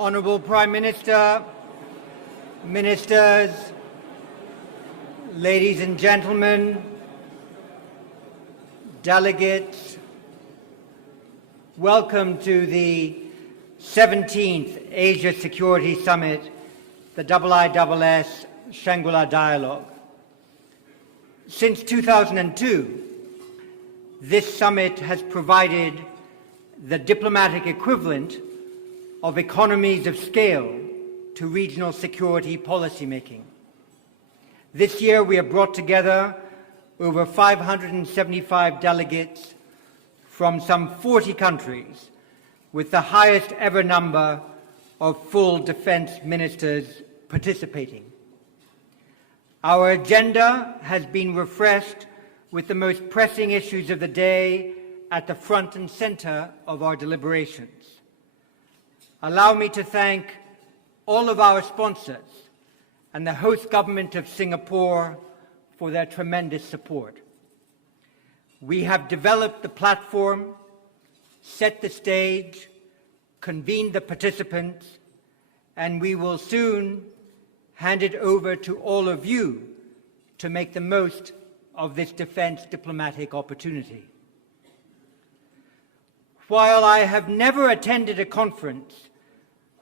Honourable Prime Minister, Ministers, ladies and gentlemen, delegates, welcome to the 17th Asia Security Summit, the IISS Shangri-La Dialogue. Since 2002, this summit has provided the diplomatic equivalent of economies of scale to regional security policymaking. This year we have brought together over 575 delegates from some 40 countries, with the highest ever number of full defence ministers participating. Our agenda has been refreshed with the most pressing issues of the day at the front and centre of our deliberations. Allow me to thank all of our sponsors and the host government of Singapore for their tremendous support. We have developed the platform, set the stage, convened the participants, and we will soon hand it over to all of you to make the most of this defence diplomatic opportunity. While I have never attended a conference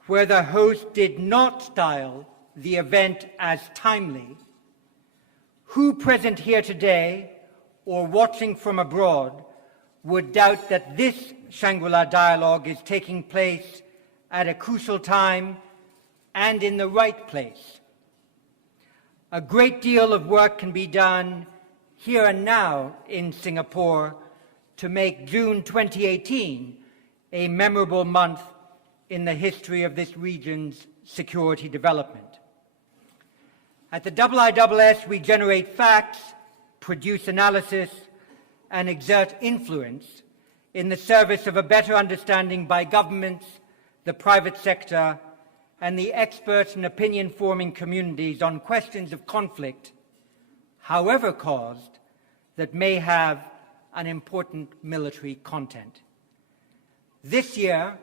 where the host did not style the event as timely, who present here today or watching from abroad would doubt that this Shangri-La Dialogue is taking place at a crucial time and in the right place? A great deal of work can be done here and now in Singapore to make June 2018 a memorable month in the history of this region's security development. At the IISS, we generate facts, produce analysis, and exert influence in the service of a better understanding by governments, the private sector, and the expert and opinion-forming communities on questions of conflict, however caused, that may have an important military content. This year,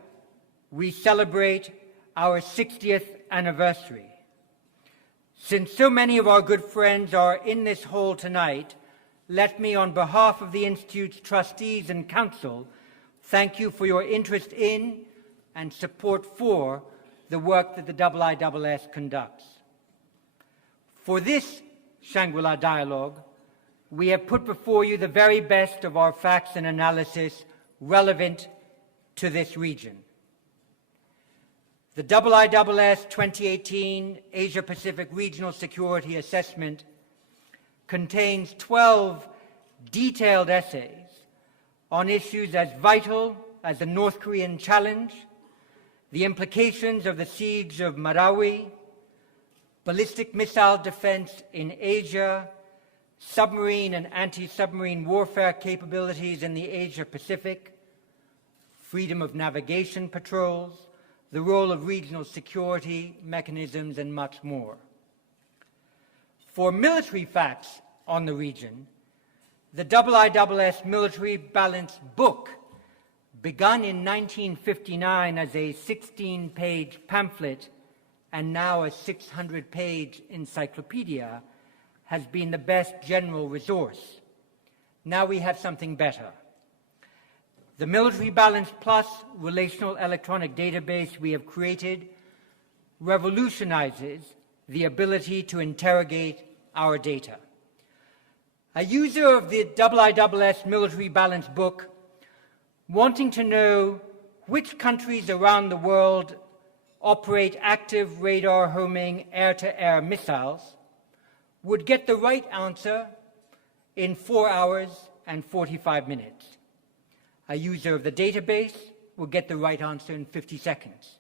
we celebrate our 60th anniversary. Since so many of our good friends are in this hall tonight, let me, on behalf of the Institute's trustees and council, thank you for your interest in and support for the work that the IISS conducts. For this Shangri-La Dialogue, we have put before you the very best of our facts and analysis relevant to this region. The IISS 2018 Asia-Pacific Regional Security Assessment contains 12 detailed essays on issues as vital as the North Korean challenge, the implications of the siege of Marawi, ballistic missile defense in Asia, submarine and anti-submarine warfare capabilities in the Asia-Pacific, freedom of navigation patrols, the role of regional security mechanisms, and much more. For military facts on the region, the IISS Military Balance Book, begun in 1959 as a 16-page pamphlet and now a 600-page encyclopedia, has been the best general resource. Now we have something better. The Military Balance Plus relational electronic database we have created revolutionizes the ability to interrogate our data. A user of the IISS Military Balance Book wanting to know which countries around the world operate active radar homing air-to-air missiles would get the right answer in 4 hours and 45 minutes. A user of the database will get the right answer in 50 seconds.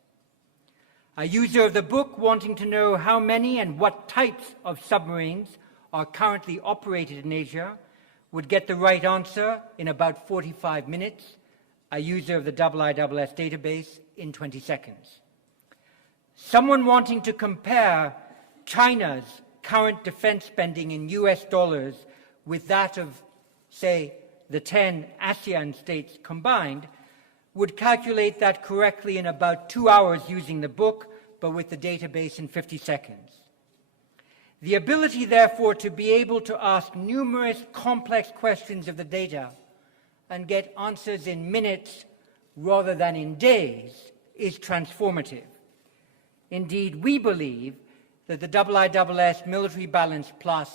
A user of the book wanting to know how many and what types of submarines are currently operated in Asia would get the right answer in about 45 minutes. A user of the IISS database in 20 seconds. Someone wanting to compare China's current defense spending in US dollars with that of, say, the 10 ASEAN states combined would calculate that correctly in about 2 hours using the book, but with the database in 50 seconds. The ability, therefore, to be able to ask numerous complex questions of the data and get answers in minutes rather than in days is transformative. Indeed, we believe that the IISS Military Balance Plus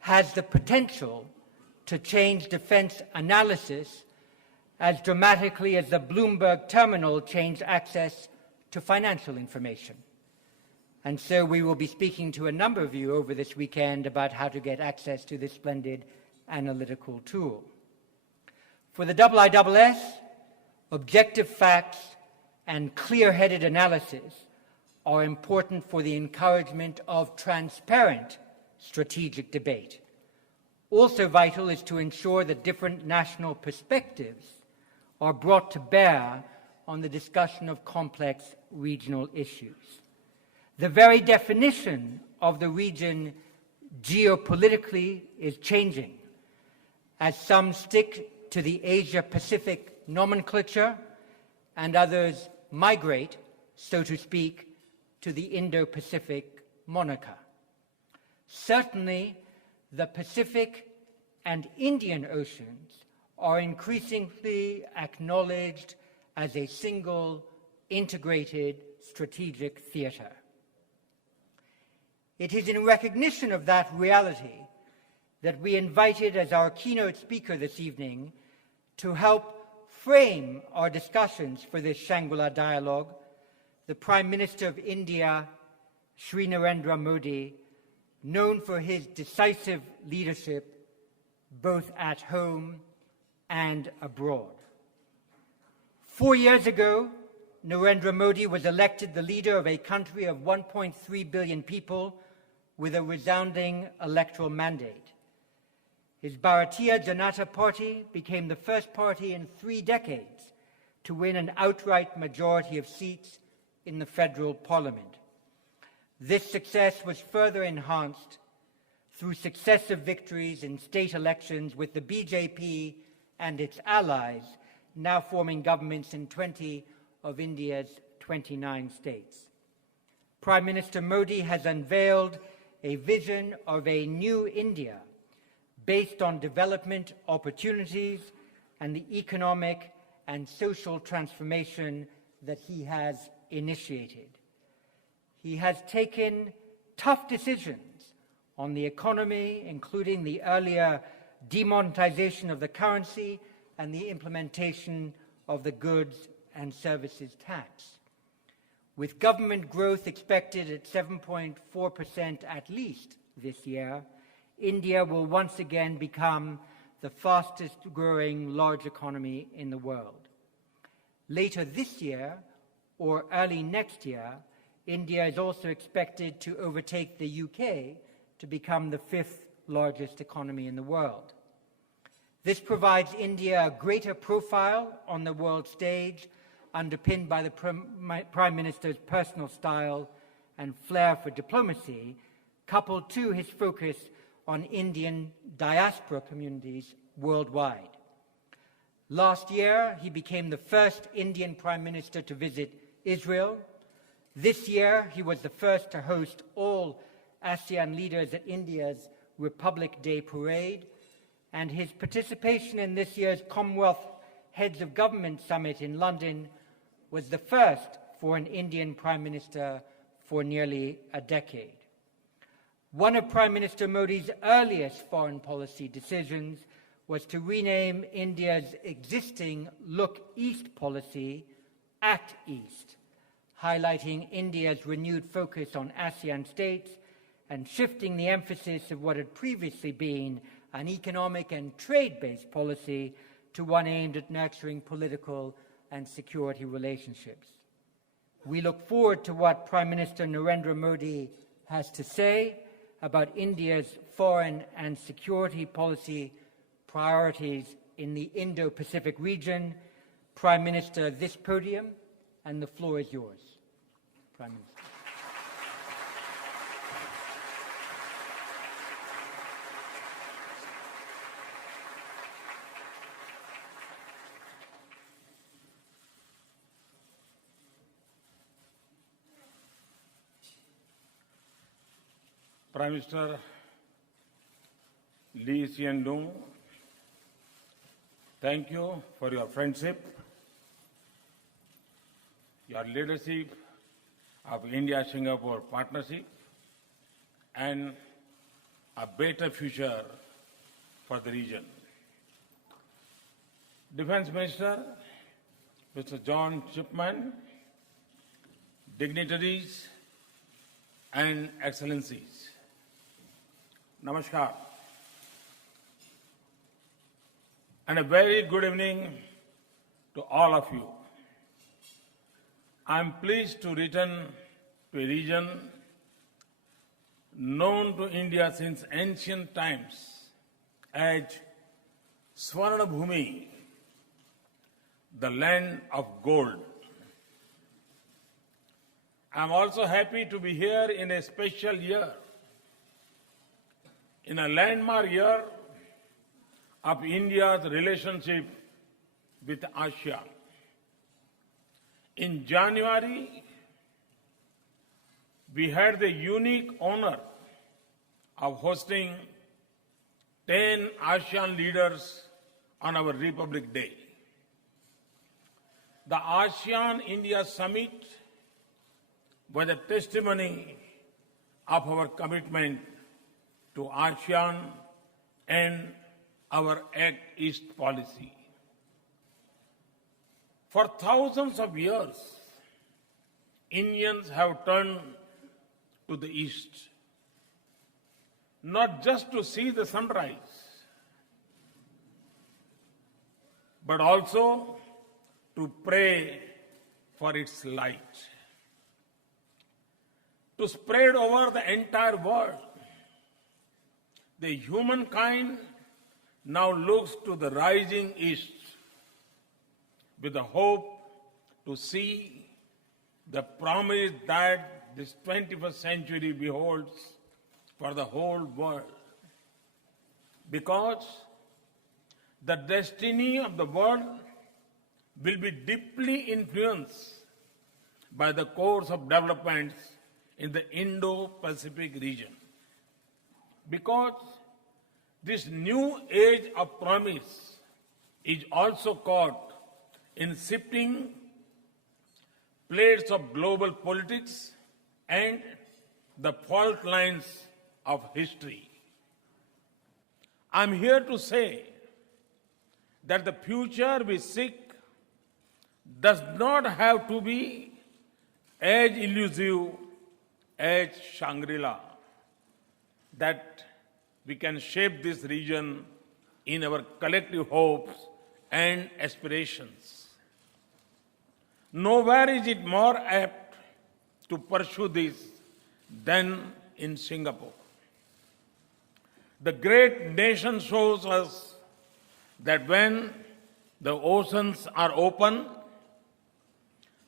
has the potential to change defense analysis as dramatically as the Bloomberg terminal changed access to financial information. And so we will be speaking to a number of you over this weekend about how to get access to this splendid analytical tool. For the IISS, objective facts and clear-headed analysis are important for the encouragement of transparent strategic debate. Also vital is to ensure that different national perspectives are brought to bear on the discussion of complex regional issues. The very definition of the region geopolitically is changing, as some stick to the Asia-Pacific nomenclature and others migrate, so to speak, to the Indo-Pacific moniker. Certainly, the Pacific and Indian Oceans are increasingly acknowledged as a single, integrated strategic theater. It is in recognition of that reality that we invited as our keynote speaker this evening to help frame our discussions for this Shangri-La Dialogue, the Prime Minister of India, Shri Narendra Modi, known for his decisive leadership both at home and abroad. 4 years ago, Narendra Modi was elected the leader of a country of 1.3 billion people with a resounding electoral mandate. His Bharatiya Janata Party became the first party in 3 decades to win an outright majority of seats in the federal parliament. This success was further enhanced through successive victories in state elections, with the BJP and its allies now forming governments in 20 of India's 29 states. Prime Minister Modi has unveiled a vision of a new India based on development opportunities and the economic and social transformation that he has initiated. He has taken tough decisions on the economy, including the earlier demonetization of the currency and the implementation of the goods and services tax. With government growth expected at 7.4% at least this year, India will once again become the fastest growing large economy in the world. Later this year, or early next year, India is also expected to overtake the UK to become the 5th largest economy in the world. This provides India a greater profile on the world stage, underpinned by the Prime Minister's personal style and flair for diplomacy, coupled to his focus on Indian diaspora communities worldwide. Last year, he became the first Indian Prime Minister to visit Israel. This year, he was the first to host all ASEAN leaders at India's Republic Day parade, and his participation in this year's Commonwealth Heads of Government Summit in London was the first for an Indian Prime Minister for nearly a decade. One of Prime Minister Modi's earliest foreign policy decisions was to rename India's existing Look East policy Act East, highlighting India's renewed focus on ASEAN states and shifting the emphasis of what had previously been an economic and trade-based policy to one aimed at nurturing political and security relationships. We look forward to what Prime Minister Narendra Modi has to say about India's foreign and security policy priorities in the Indo-Pacific region. Prime Minister, this podium and the floor is yours. Prime Minister. Prime Minister Lee Hsien Loong, thank you for your friendship, your leadership of India-Singapore partnership, and a better future for the region. Defense Minister, Mr. John Chipman, dignitaries and excellencies, Namaskar, and a very good evening to all of you. I am pleased to return to a region known to India since ancient times as Swarna Bhumi, the land of gold. I am also happy to be here in a special year, in a landmark year of India's relationship with ASEAN. In January, we had the unique honor of hosting 10 ASEAN leaders on our Republic Day. The ASEAN-India Summit was a testimony of our commitment to ASEAN and our Act East policy. For thousands of years, Indians have turned to the East, not just to see the sunrise, but also to pray for its light, to spread over the entire world. The humankind now looks to the rising East with the hope to see the promise that this 21st century beholds for the whole world. Because the destiny of the world will be deeply influenced by the course of developments in the Indo-Pacific region. Because this new age of promise is also caught in shifting plates of global politics and the fault lines of history. I'm here to say that the future we seek does not have to be as elusive as Shangri-La, that we can shape this region in our collective hopes and aspirations. Nowhere is it more apt to pursue this than in Singapore. The great nation shows us that when the oceans are open,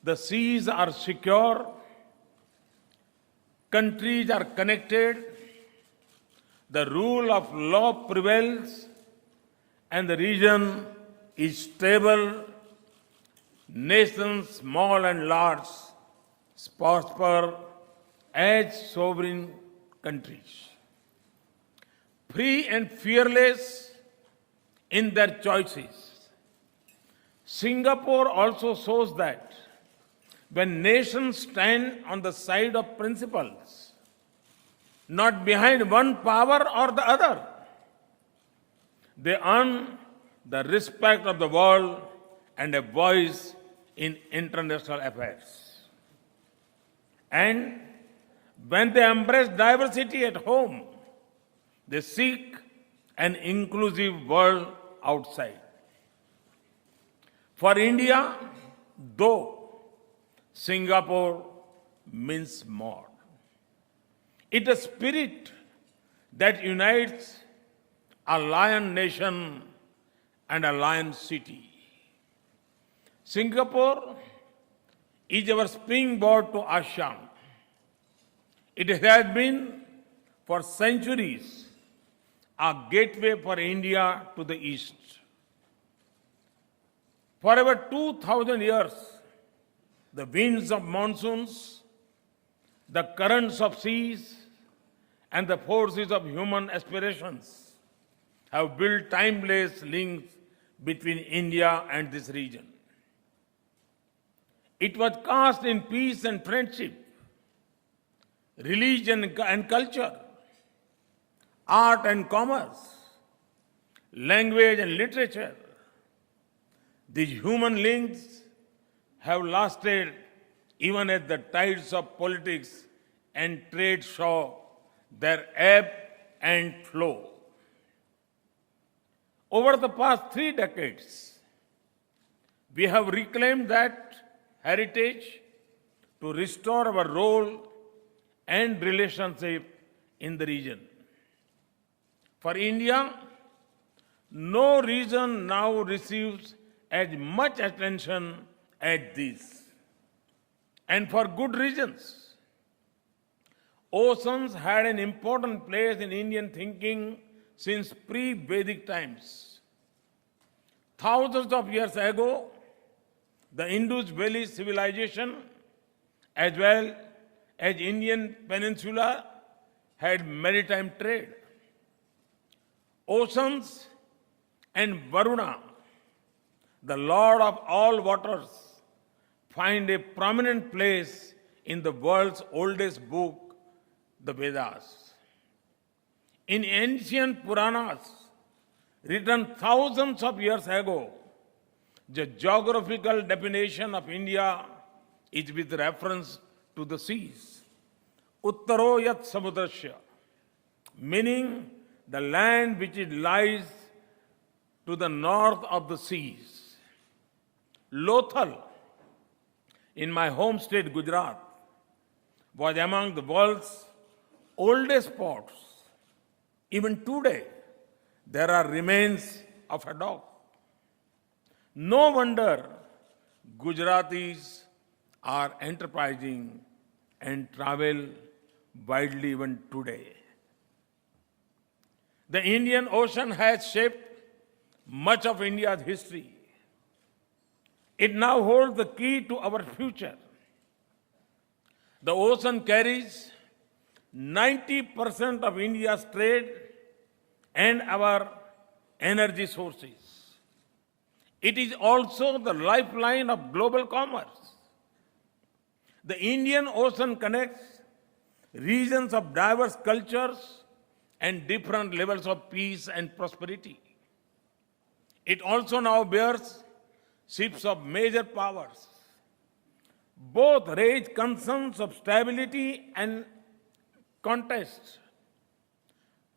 the seas are secure, countries are connected, the rule of law prevails, and the region is stable, nations, small and large, prosper as sovereign countries. Free and fearless in their choices. Singapore also shows that when nations stand on the side of principles, not behind one power or the other, they earn the respect of the world and a voice in international affairs. And when they embrace diversity at home, they seek an inclusive world outside. For India, though, Singapore means more. It is a spirit that unites a lion nation and a lion city. Singapore is our springboard to ASEAN. It has been for centuries a gateway for India to the East. For over 2,000 years, the winds of monsoons, the currents of seas, and the forces of human aspirations have built timeless links between India and this region. It was cast in peace and friendship, religion and culture, art and commerce, language and literature. These human links have lasted even as the tides of politics and trade show their ebb and flow. Over the past 3 decades, we have reclaimed that heritage to restore our role and relationship in the region. For India, no region now receives as much attention as this, and for good reasons. Oceans had an important place in Indian thinking since pre-Vedic times. Thousands of years ago, the Indus Valley civilization, as well as Indian peninsula, had maritime trade. Oceans and Varuna, the Lord of all waters, find a prominent place in the world's oldest book, the Vedas. In ancient Puranas, written thousands of years ago, the geographical definition of India is with reference to the seas. Uttaro yat samudrasya, meaning the land which it lies to the north of the seas. Lothal, in my home state Gujarat, was among the world's oldest ports. Even today, there are remains of a dock. No wonder Gujaratis are enterprising and travel widely even today. The Indian Ocean has shaped much of India's history. It now holds the key to our future. The ocean carries 90% of India's trade and our energy sources. It is also the lifeline of global commerce. The Indian Ocean connects regions of diverse cultures and different levels of peace and prosperity. It also now bears ships of major powers. Both raise concerns of stability and contest.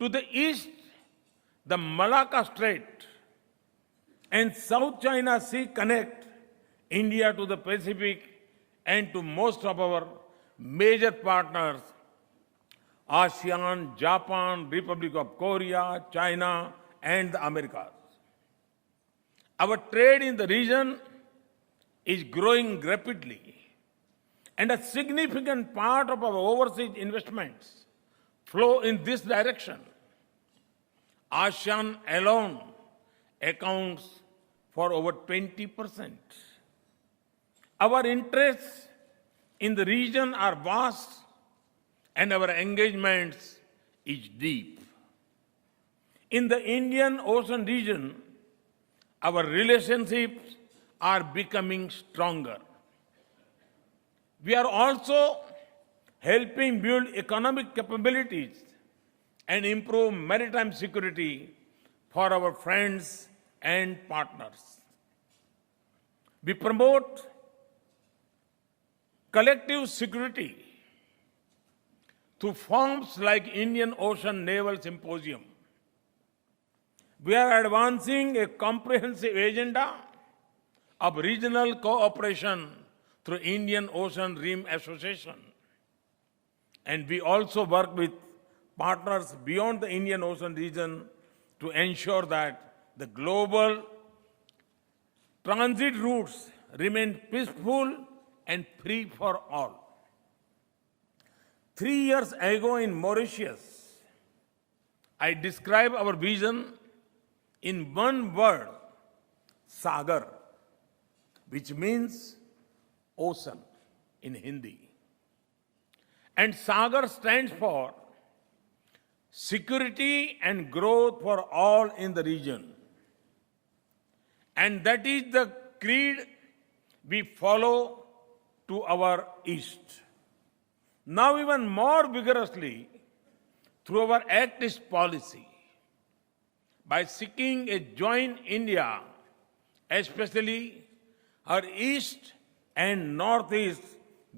To the east, the Malacca Strait and South China Sea connect India to the Pacific and to most of our major partners, ASEAN, Japan, Republic of Korea, China, and the Americas. Our trade in the region is growing rapidly, and a significant part of our overseas investments flow in this direction. ASEAN alone accounts for over 20%. Our interests in the region are vast and our engagements is deep. In the Indian Ocean region, our relationships are becoming stronger. We are also helping build economic capabilities and improve maritime security for our friends and partners. We promote collective security through forums like Indian Ocean Naval Symposium. We are advancing a comprehensive agenda of regional cooperation through Indian Ocean Rim Association. And we also work with partners beyond the Indian Ocean region to ensure that the global transit routes remain peaceful and free for all. 3 years ago in Mauritius, I described our vision in one word, Sagar, which means ocean in Hindi. And Sagar stands for security and growth for all in the region. And that is the creed we follow to our east. Now even more vigorously through our Act East policy, by seeking a joint India, especially our east and northeast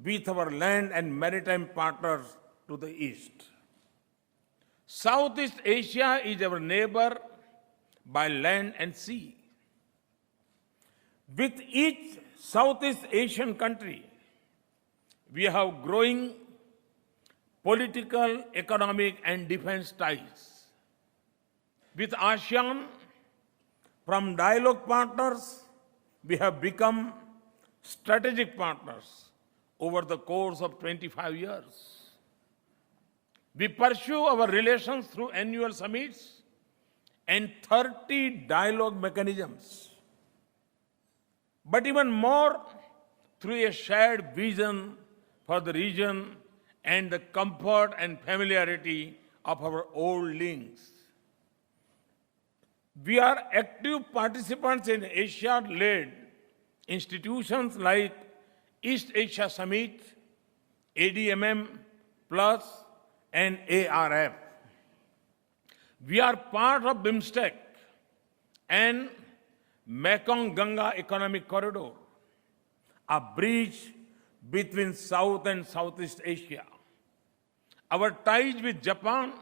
with our land and maritime partners to the east. Southeast Asia is our neighbor by land and sea. With each Southeast Asian country, we have growing political, economic, and defense ties. With ASEAN, from dialogue partners, we have become strategic partners over the course of 25 years. We pursue our relations through annual summits and 30 dialogue mechanisms, but even more through a shared vision for the region and the comfort and familiarity of our old links. We are active participants in Asia-led institutions like East Asia Summit, ADMM Plus, and ARF. We are part of BIMSTEC and Mekong-Ganga Economic Corridor, a bridge between South and Southeast Asia. Our ties with Japan,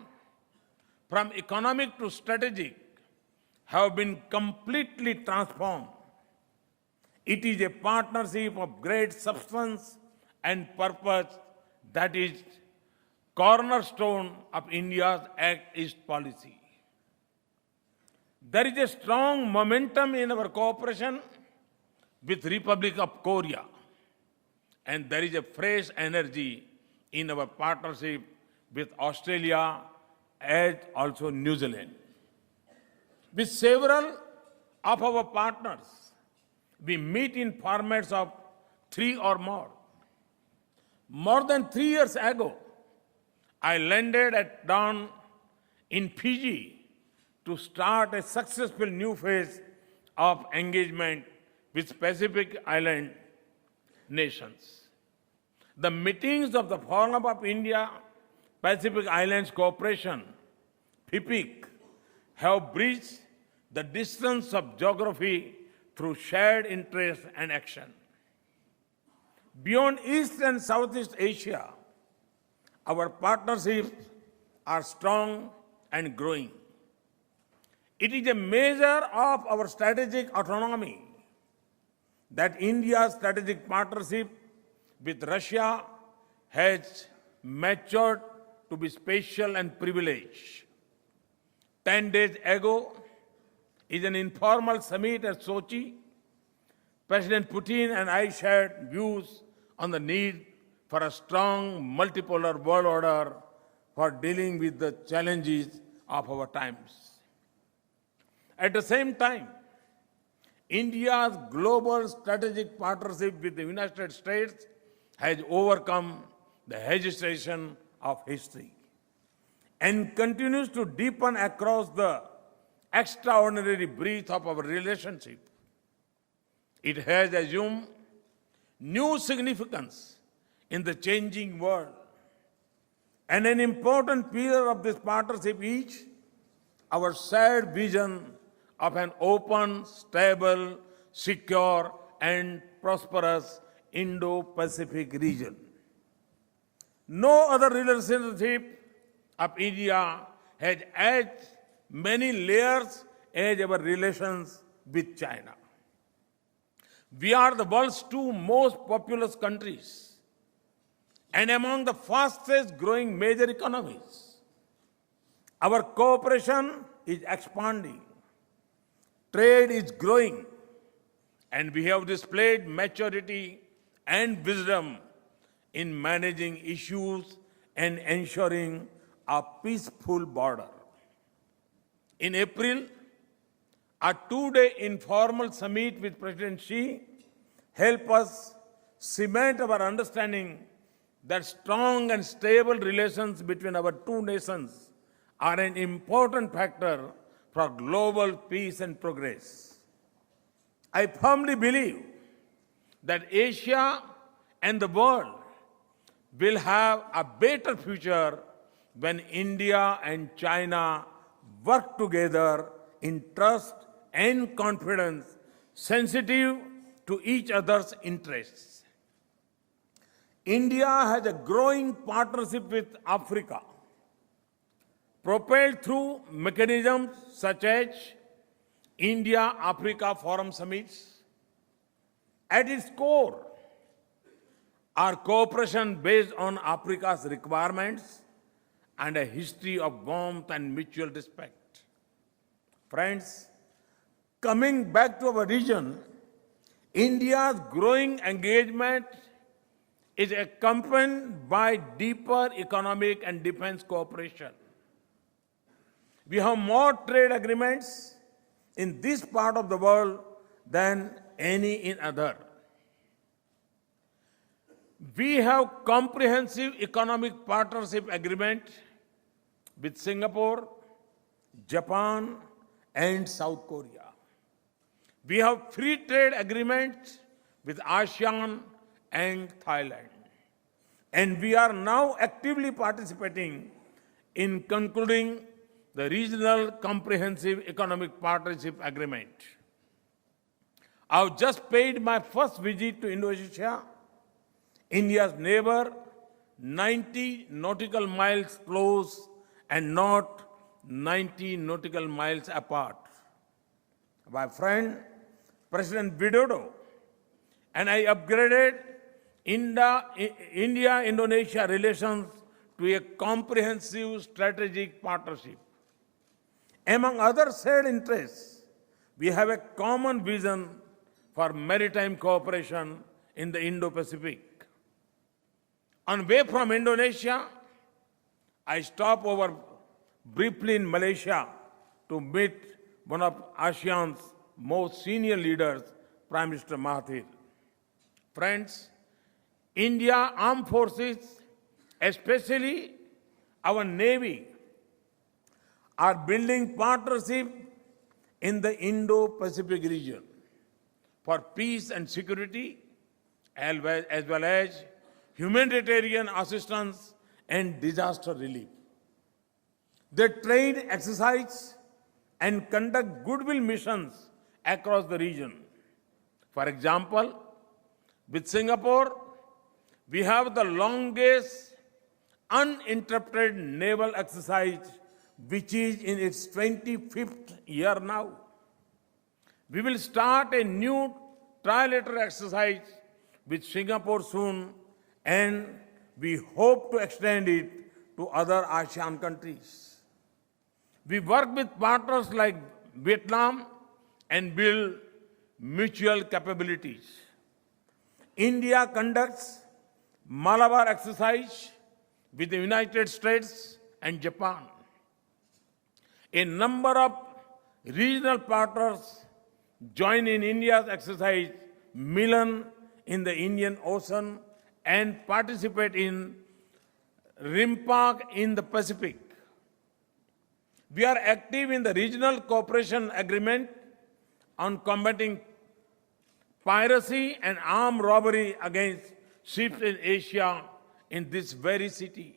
from economic to strategic, have been completely transformed. It is a partnership of great substance and purpose that is cornerstone of India's Act East policy. There is a strong momentum in our cooperation with Republic of Korea, and there is a fresh energy in our partnership with Australia and also New Zealand. With several of our partners, we meet in formats of 3 or more. More than 3 years ago, I landed at dawn in Fiji to start a successful new phase of engagement with Pacific Island nations. The meetings of the Forum of India Pacific Islands Cooperation, PIPIC, have bridged the distance of geography through shared interest and action. Beyond East and Southeast Asia, our partnerships are strong and growing. It is a measure of our strategic autonomy that India's strategic partnership with Russia has matured to be special and privileged. 10 days ago, in an informal summit at Sochi, President Putin and I shared views on the need for a strong multipolar world order for dealing with the challenges of our times. At the same time, India's global strategic partnership with the United States has overcome the hesitation of history and continues to deepen across the extraordinary breadth of our relationship. It has assumed new significance in the changing world. And an important pillar of this partnership is our shared vision of an open, stable, secure, and prosperous Indo-Pacific region. No other relationship of India has as many layers as our relations with China. We are the world's 2 most populous countries and among the fastest growing major economies. Our cooperation is expanding, trade is growing, and we have displayed maturity and wisdom in managing issues and ensuring a peaceful border. In April, a 2-day informal summit with President Xi helped us cement our understanding that strong and stable relations between our 2 nations are an important factor for global peace and progress. I firmly believe that Asia and the world will have a better future when India and China work together in trust and confidence, sensitive to each other's interests. India has a growing partnership with Africa, propelled through mechanisms such as India-Africa Forum Summits. At its core, our cooperation based on Africa's requirements and a history of warmth and mutual respect. Friends, coming back to our region, India's growing engagement is accompanied by deeper economic and defense cooperation. We have more trade agreements in this part of the world than any in other. We have comprehensive economic partnership agreement with Singapore, Japan, and South Korea. We have free trade agreements with ASEAN and Thailand. And we are now actively participating in concluding the Regional Comprehensive Economic Partnership Agreement. I've just paid my first visit to Indonesia, India's neighbor, 90 nautical miles close and not 90 nautical miles apart. My friend, President Widodo, and I upgraded India-Indonesia relations to a comprehensive strategic partnership. Among other shared interests, we have a common vision for maritime cooperation in the Indo-Pacific. On way from Indonesia, I stopped over briefly in Malaysia to meet one of ASEAN's most senior leaders, Prime Minister Mahathir. Friends, India Armed Forces, especially our Navy, are building partnership in the Indo-Pacific region for peace and security, as well as humanitarian assistance and disaster relief. They train, exercise, and conduct goodwill missions across the region. For example, with Singapore, we have the longest uninterrupted naval exercise, which is in its 25th year now. We will start a new trilateral exercise with Singapore soon, and we hope to extend it to other ASEAN countries. We work with partners like Vietnam and build mutual capabilities. India conducts Malabar exercise with the United States and Japan. A number of regional partners join in India's exercise Milan in the Indian Ocean and participate in RIMPAC in the Pacific. We are active in the Regional Cooperation Agreement on combating piracy and armed robbery against ships in Asia in this very city.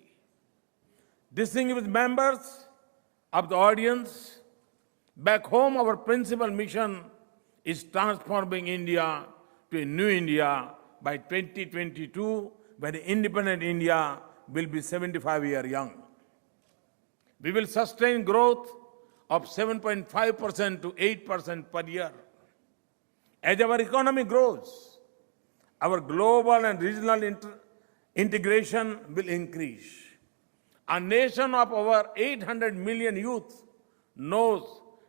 Distinguished members of the audience, back home our principal mission is transforming India to a new India by 2022, when independent India will be 75 years young. We will sustain growth of 7.5% to 8% per year. As our economy grows, our global and regional integration will increase. A nation of over 800 million youth knows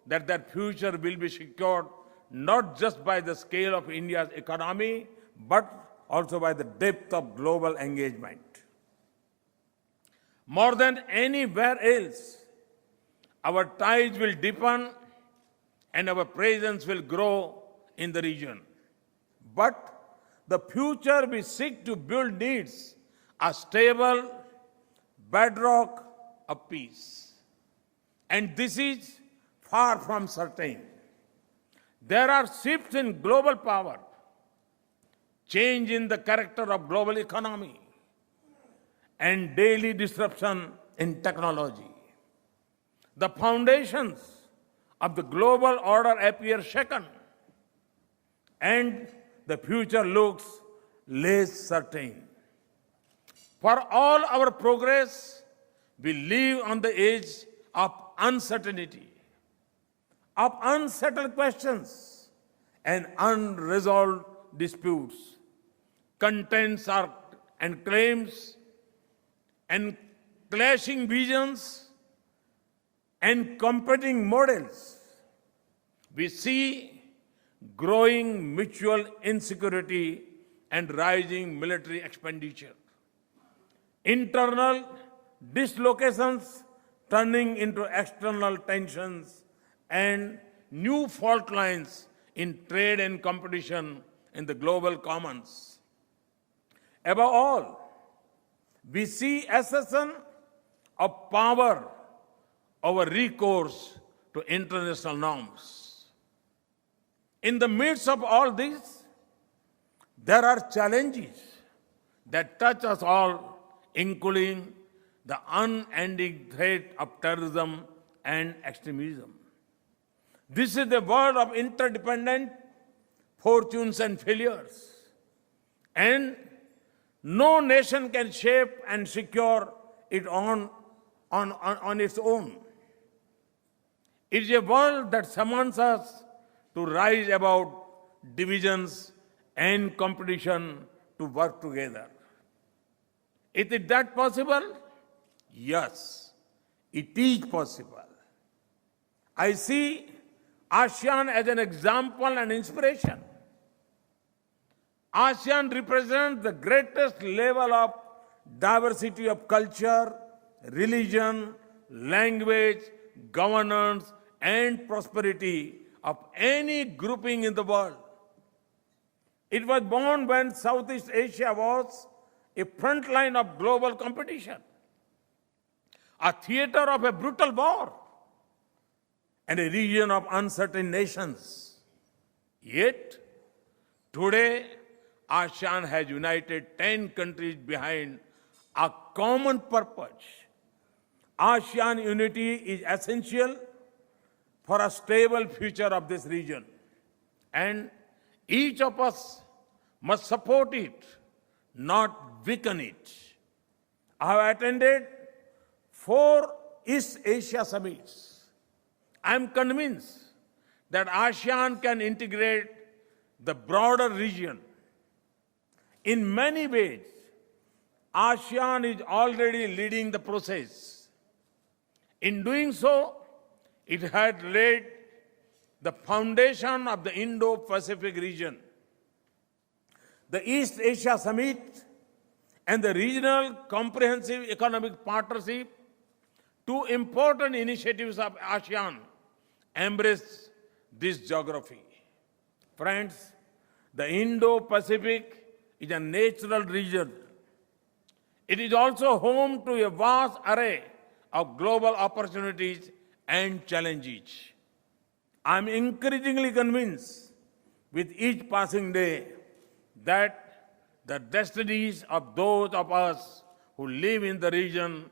that their future will be secured not just by the scale of India's economy, but also by the depth of global engagement. More than anywhere else, our ties will deepen and our presence will grow in the region. But the future we seek to build needs a stable bedrock of peace. And this is far from certain. There are shifts in global power, change in the character of global economy, and daily disruption in technology. The foundations of the global order appear shaken, and the future looks less certain. For all our progress, we live on the edge of uncertainty, of unsettled questions and unresolved disputes, contents are, and claims, and clashing visions and competing models. We see growing mutual insecurity and rising military expenditure. Internal dislocations turning into external tensions and new fault lines in trade and competition in the global commons. Above all, we see assertion of power over recourse to international norms. In the midst of all this, there are challenges that touch us all, including the unending threat of terrorism and extremism. This is the world of interdependent fortunes and failures. And no nation can shape and secure it on its own. It is a world that summons us to rise above divisions and competition to work together. Is that possible? Yes, it is possible. I see ASEAN as an example and inspiration. ASEAN represents the greatest level of diversity of culture, religion, language, governance, and prosperity of any grouping in the world. It was born when Southeast Asia was a front line of global competition, a theater of a brutal war, and a region of uncertain nations. Yet, today, ASEAN has united 10 countries behind a common purpose. ASEAN unity is essential for a stable future of this region, and each of us must support it, not weaken it. I have attended 4 East Asia summits. I am convinced that ASEAN can integrate the broader region. In many ways, ASEAN is already leading the process. In doing so, it had laid the foundation of the Indo-Pacific region. The East Asia Summit and the Regional Comprehensive Economic Partnership, 2 important initiatives of ASEAN, embrace this geography. Friends, the Indo-Pacific is a natural region. It is also home to a vast array of global opportunities and challenges. I am increasingly convinced with each passing day that the destinies of those of us who live in the region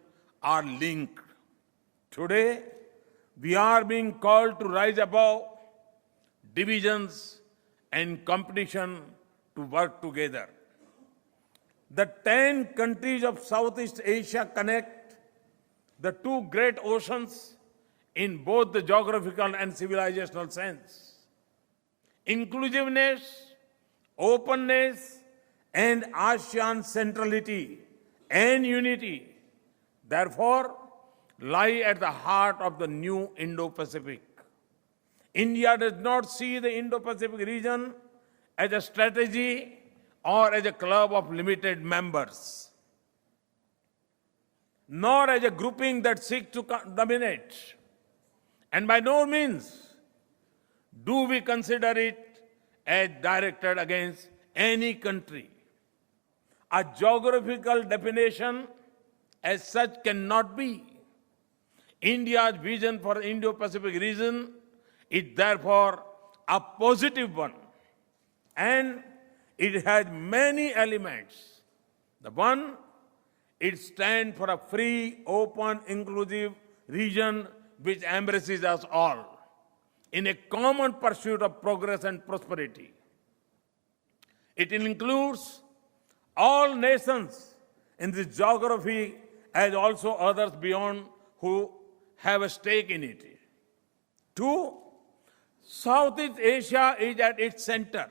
are linked. Today, we are being called to rise above divisions and competition to work together. The 10 countries of Southeast Asia connect the 2 great oceans in both the geographical and civilizational sense. Inclusiveness, openness, and ASEAN centrality and unity, therefore, lie at the heart of the new Indo-Pacific. India does not see the Indo-Pacific region as a strategy or as a club of limited members, nor as a grouping that seeks to dominate. And by no means do we consider it as directed against any country. A geographical definition as such cannot be. India's vision for the Indo-Pacific region is therefore a positive one, and it has many elements. The one, it stands for a free, open, inclusive region which embraces us all in a common pursuit of progress and prosperity. It includes all nations in this geography as also others beyond who have a stake in it. Two, Southeast Asia is at its center.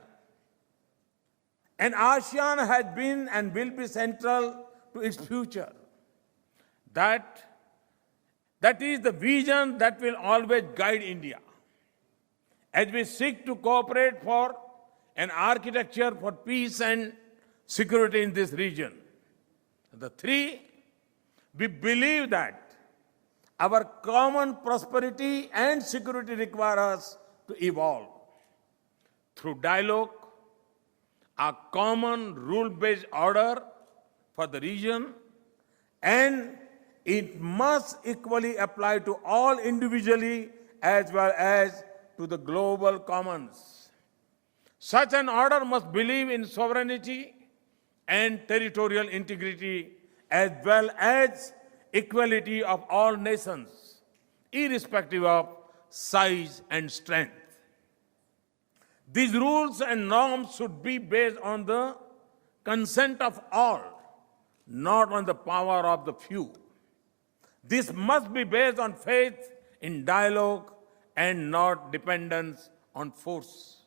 And ASEAN has been and will be central to its future. That is the vision that will always guide India as we seek to cooperate for an architecture for peace and security in this region. The three, we believe that our common prosperity and security require us to evolve through dialogue, a common rule-based order for the region, and it must equally apply to all individually as well as to the global commons. Such an order must believe in sovereignty and territorial integrity as well as equality of all nations, irrespective of size and strength. These rules and norms should be based on the consent of all, not on the power of the few. This must be based on faith in dialogue and not dependence on force.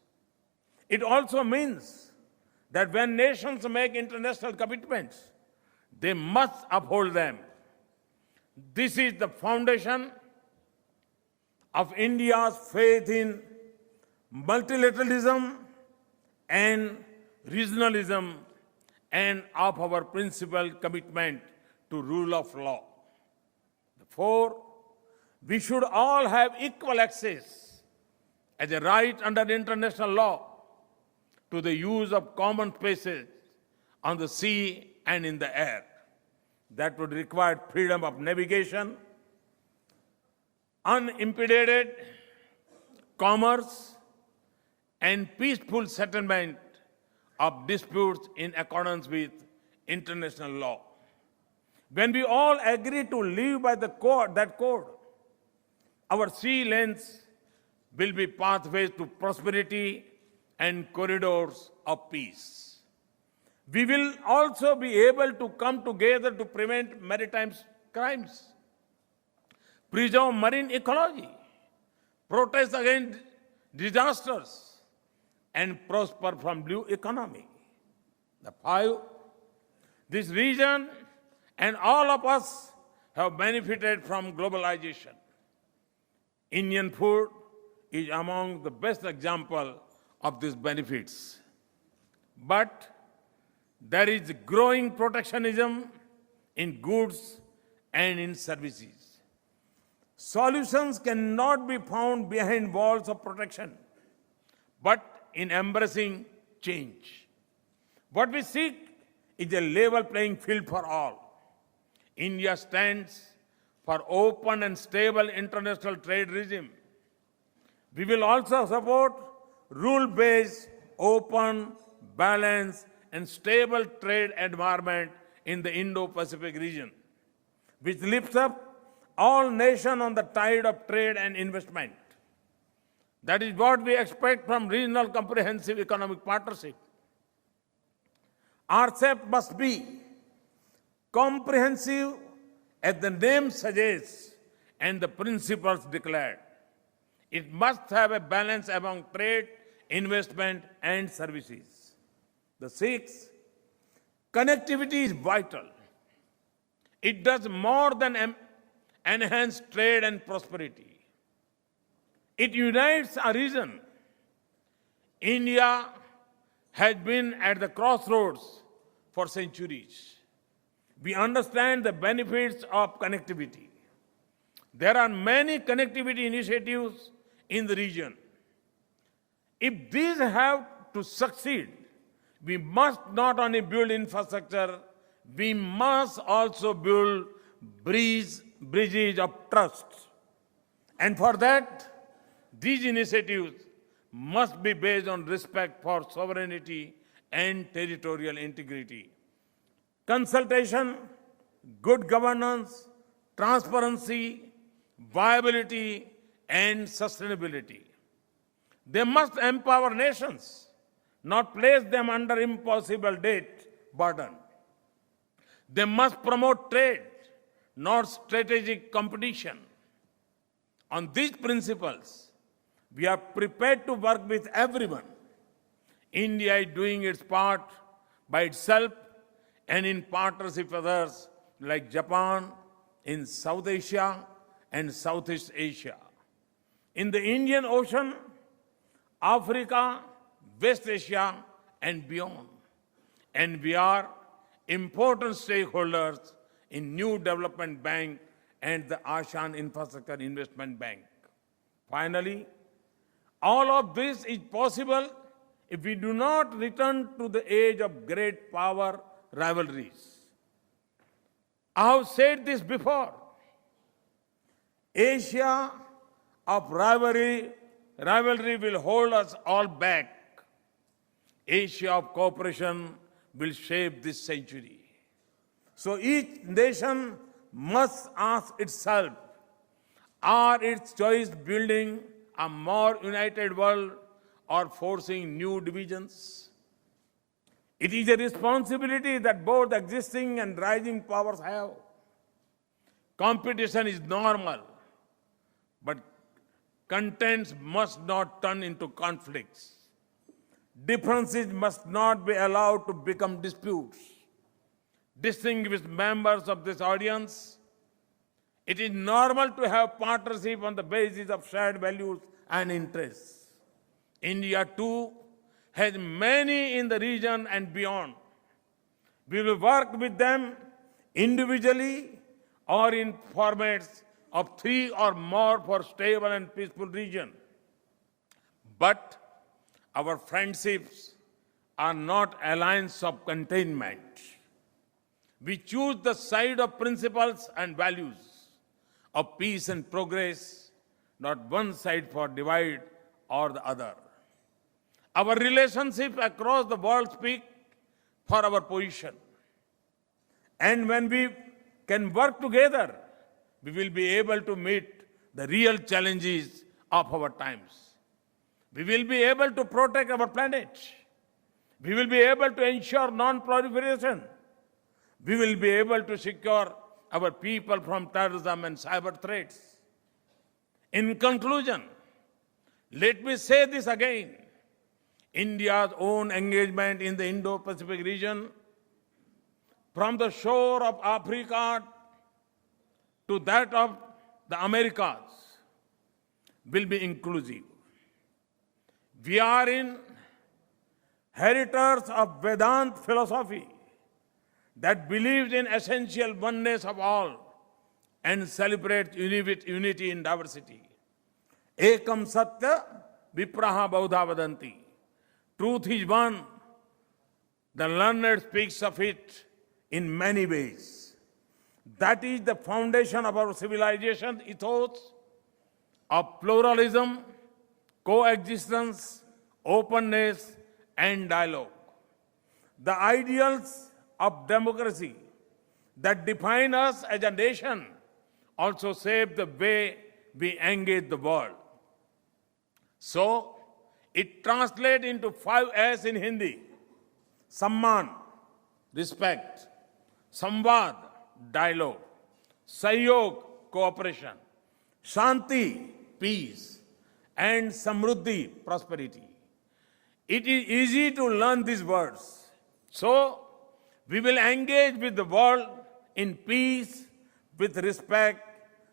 It also means that when nations make international commitments, they must uphold them. This is the foundation of India's faith in multilateralism and regionalism and of our principal commitment to rule of law. Four, we should all have equal access as a right under international law to the use of common spaces on the sea and in the air. That would require freedom of navigation, unimpeded commerce, and peaceful settlement of disputes in accordance with international law. When we all agree to live by that code, our sea lanes will be pathways to prosperity and corridors of peace. We will also be able to come together to prevent maritime crimes, preserve marine ecology, protest against disasters, and prosper from blue economy. The five, this region and all of us have benefited from globalization. Indian food is among the best example of these benefits. But there is growing protectionism in goods and in services. Solutions cannot be found behind walls of protection, but in embracing change. What we seek is a level playing field for all. India stands for open and stable international trade regime. We will also support rule-based, open, balanced, and stable trade environment in the Indo-Pacific region, which lifts up all nations on the tide of trade and investment. That is what we expect from regional comprehensive economic partnership. RCEP must be comprehensive as the name suggests and the principles declared. It must have a balance among trade, investment, and services. The sixth, connectivity is vital. It does more than enhance trade and prosperity. It unites a region. India has been at the crossroads for centuries. We understand the benefits of connectivity. There are many connectivity initiatives in the region. If these have to succeed, we must not only build infrastructure, we must also build bridges of trust. And for that, these initiatives must be based on respect for sovereignty and territorial integrity. Consultation, good governance, transparency, viability, and sustainability. They must empower nations, not place them under impossible debt burden. They must promote trade, not strategic competition. On these principles, we are prepared to work with everyone. India is doing its part by itself and in partnership with others like Japan, in South Asia and Southeast Asia. In the Indian Ocean, Africa, West Asia, and beyond. And we are important stakeholders in New Development Bank and the ASEAN Infrastructure Investment Bank. Finally, all of this is possible if we do not return to the age of great power rivalries. I have said this before. Asia of rivalry will hold us all back. Asia of cooperation will shape this century. So each nation must ask itself, are its choice building a more united world or forcing new divisions? It is a responsibility that both existing and rising powers have. Competition is normal, but contents must not turn into conflicts. Differences must not be allowed to become disputes. Distinguished members of this audience, it is normal to have partnership on the basis of shared values and interests. India, too, has many in the region and beyond. We will work with them individually or in formats of 3 or more for stable and peaceful region. But our friendships are not alliances of containment. We choose the side of principles and values, of peace and progress, not one side for divide or the other. Our relationships across the world speak for our position. And when we can work together, we will be able to meet the real challenges of our times. We will be able to protect our planet. We will be able to ensure non-proliferation. We will be able to secure our people from terrorism and cyber threats. In conclusion, let me say this again. India's own engagement in the Indo-Pacific region, from the shore of Africa to that of the Americas, will be inclusive. We are inheritors of Vedanta philosophy that believes in essential oneness of all and celebrates unity in diversity. Ekam satya vipraha baudha vadanti. Truth is one. The learned speaks of it in many ways. That is the foundation of our civilization ethos of pluralism, coexistence, openness, and dialogue. The ideals of democracy that define us as a nation also shape the way we engage the world. So, it translates into 5 S in Hindi. Samman, respect. Samvad, dialogue. Sahyog, cooperation. Shanti, peace. And Samruddhi, prosperity. It is easy to learn these words. So, we will engage with the world in peace, with respect,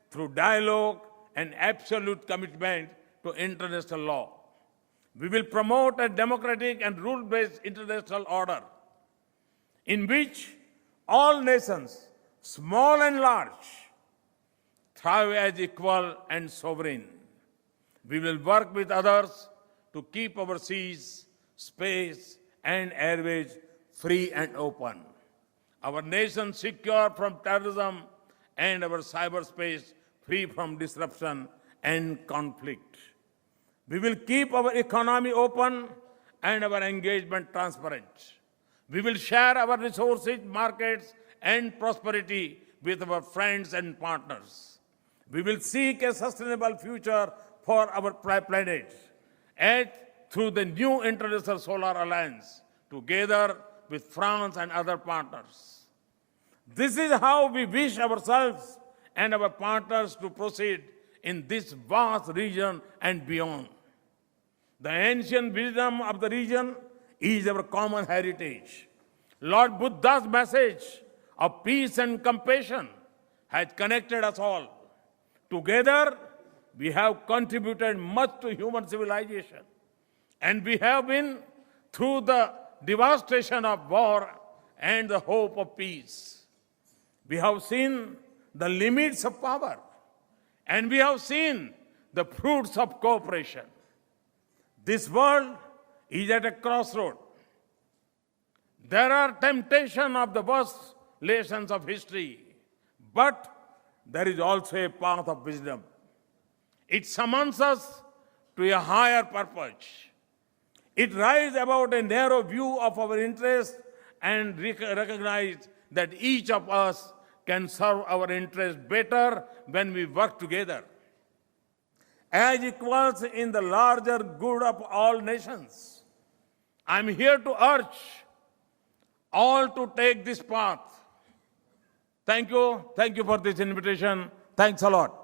through dialogue and absolute commitment to international law. We will promote a democratic and rule-based international order in which all nations, small and large, thrive as equal and sovereign. We will work with others to keep our seas, space, and airways free and open. Our nation secure from terrorism and our cyberspace free from disruption end conflict. We will keep our economy open and our engagement transparent. We will share our resources, markets, and prosperity with our friends and partners. We will seek a sustainable future for our planet and through the new International Solar Alliance, together with France and other partners. This is how we wish ourselves and our partners to proceed in this vast region and beyond. The ancient wisdom of the region is our common heritage. Lord Buddha's message of peace and compassion has connected us all. Together, we have contributed much to human civilization, and we have been through the devastation of war and the hope of peace. We have seen the limits of power, and we have seen the fruits of cooperation. This world is at a crossroad. There are temptations of the worst lessons of history, but there is also a path of wisdom. It summons us to a higher purpose. It rises above a narrow view of our interests and recognizes that each of us can serve our interests better when we work together as equals in the larger good of all nations. I'm here to urge all to take this path. Thank you. Thank you for this invitation. Thanks a lot.